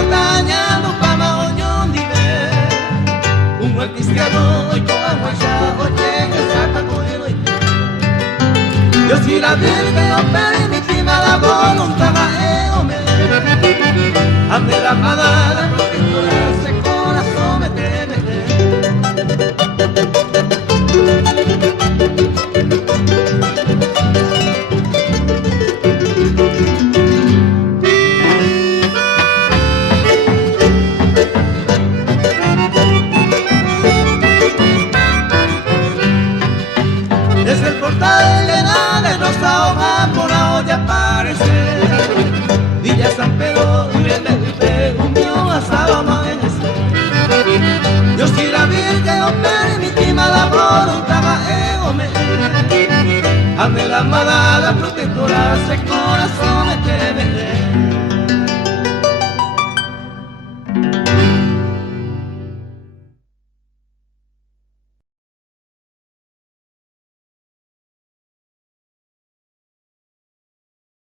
cortaña no pama oñón dive un buen cristiano hoy con aguaya oye que salta con el hoy yo si la virgen o permitima la voluntad me ande la amada la protectora ese corazón me teme desde el portal de nuestra hoja por la olla aparece Villa San Pedro y me unió hasta el amanecer yo si la virgen o permitima la voluntad me ande la amada la protectora ese corazón